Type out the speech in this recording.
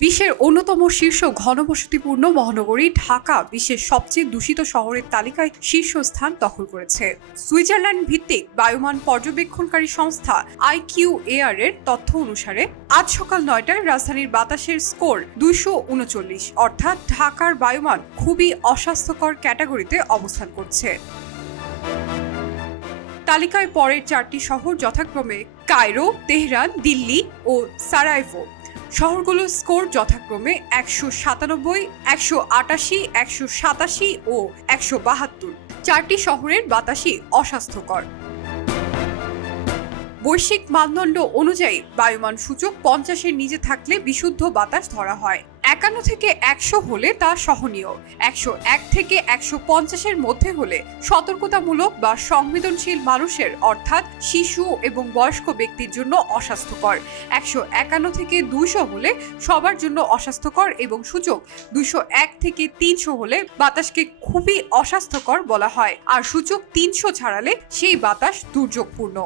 বিশ্বের অন্যতম শীর্ষ ঘনবসতিপূর্ণ মহানগরী ঢাকা বিশ্বের সবচেয়ে দূষিত শহরের তালিকায় শীর্ষস্থান দখল করেছে। সুইজারল্যান্ড ভিত্তিক বায়ুমান পর্যবেক্ষণকারী সংস্থা IQAR এর তথ্য অনুসারে আজ সকাল 9টায় রাজধানীর বাতাসের স্কোর 239, অর্থাৎ ঢাকার বায়ুমান খুবই অস্বাস্থ্যকর ক্যাটাগরিতে অবস্থান করছে। তালিকায় পরের 4টি শহর যথাক্রমে কায়রো, তেহরান, দিল্লি ও সারায়েভো। শহরগুলোর স্কোর যথাক্রমে 197, 188, 187 ও 172। 4টি শহরের বাতাসই অস্বাস্থ্যকর। বৈশ্বিক মানদণ্ড অনুযায়ী বায়ুমান সূচক 50-এর নিচে থাকলে বিশুদ্ধ বাতাস ধরা হয়। 51 থেকে 100 হলে তা সহনীয়, 101 থেকে 150-এর মধ্যে হলে সতর্কতামূলক বা সংবেদনশীল মানুষের অর্থাৎ শিশু এবং বয়স্ক ব্যক্তির জন্য অস্বাস্থ্যকর, 151 থেকে 200 হলে সবার জন্য অস্বাস্থ্যকর এবং সূচক 201 থেকে 300 হলে বাতাসকে খুবই অস্বাস্থ্যকর বলা হয়, আর সূচক 300 ছাড়ালে সেই বাতাস দুর্যোগপূর্ণ।